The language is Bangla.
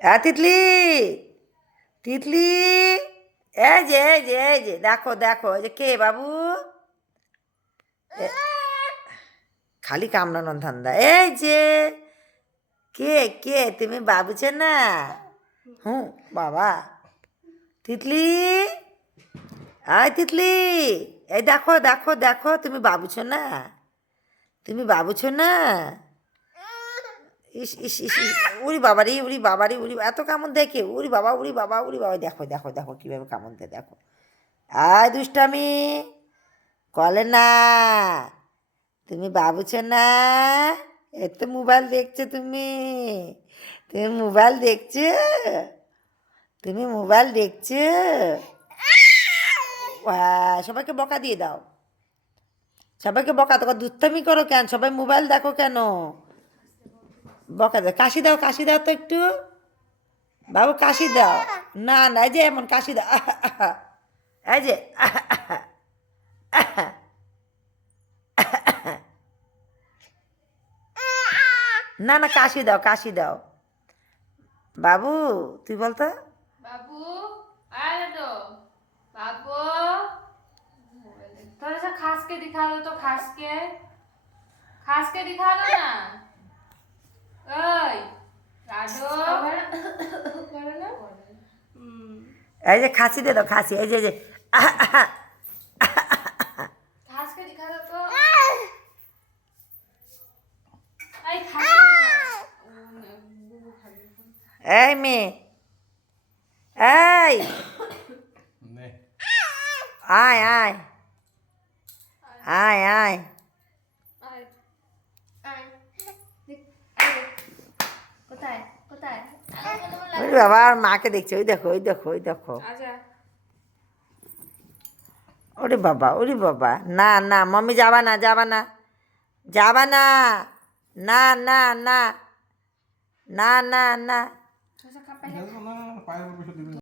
তিতলি, তিতলি, এই যে দেখো দেখো, এই যে কে বাবু? খালি কামড়ানোর ধান্দা। এই যে কে, কে তুমি বাবুছে না? হুঁ বাবা। তিতলি, আয় তিতলি, এই দেখো দেখো দেখো, তুমি বাবুছো না? তুমি বাবুছো না? ইস ইস ইস ইস, উড়ি বাবারি, উড়ি বাবারি, উড়ি, এত কামড় দেখে, উড়ি বাবা, উড়ি বাবা, উড়ি বাবা, দেখো দেখো দেখো কীভাবে কামড় দেয় দেখো। আয় দুষ্টামি কলে না, তুমি বাবুছো না? এত মোবাইল দেখছো তুমি, তুমি মোবাইল দেখছো, তুমি মোবাইল দেখছো। সবাইকে বকা দিয়ে দাও, সবাইকে বকা, তোকে দুষ্টামি করো কেন? সবাই মোবাইল দেখো কেন? বকা দাও, কাশি দাও, কাশি দাও তো একটু, বাবু কাশি দাও। না না, এই যে এমন কাশি দাও, এই যে, না না, কাশি দাও, কাশি দাও। বাবু তুই বলতো। बाबू आया तो बाबू थोड़ा सा खास के दिखा दो तो खास के दिखा दो ना। ओए राडो करो ना। এই যে খাসি দে দাও, খাসি, এই যে এই যে, खास के दिखा दो तो आई खास के এই মেয়ে, এই আয় আয় আয় আয়। आई आई কোথায় কোথায় ওই বাবা, আর মাকে দেখছে, ওই দেখো ওই দেখো ওই দেখো। আচ্ছা ওরে বাবা, ওরে বাবা, না না মাম্মি যাবা না, যাবা না, যাবা না, না না না, না না না। थोड़ा सा खा पहले পায়ের উপর